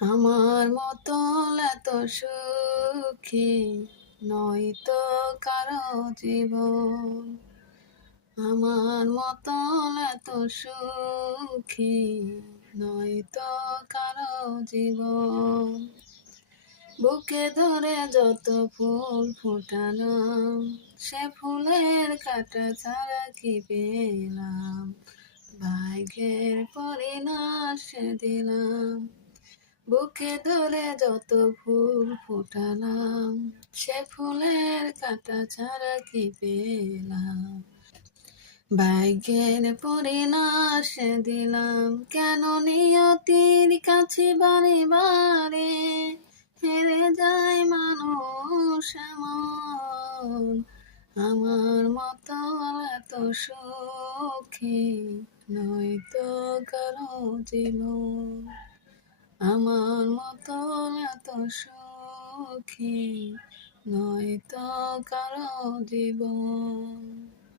আমার মতো এত সুখী নয়তো কারো জীবন। আমার মতো এত সুখী নয়তো কারো জীবন। বুকে ধরে যত ফুল ফোটালাম, সে ফুলের কাঁটা ছাড়া কি পেলাম? ভাগ্যের পরিণামে দিলাম। বুকে ধরে যত ফুল ফোটালাম, সে ফুলের কাঁটা ছাড়া কি পেলাম? ভাগ্যের পরিণামে দিলাম। কেন নিয়তির কাছে বারে বারে হেরে যায় মানুষ এমন? আমার মতো এত সুখী নয়তো কারো জীবন। আমার মতো এত সুখী নয়তো কারো জীবন।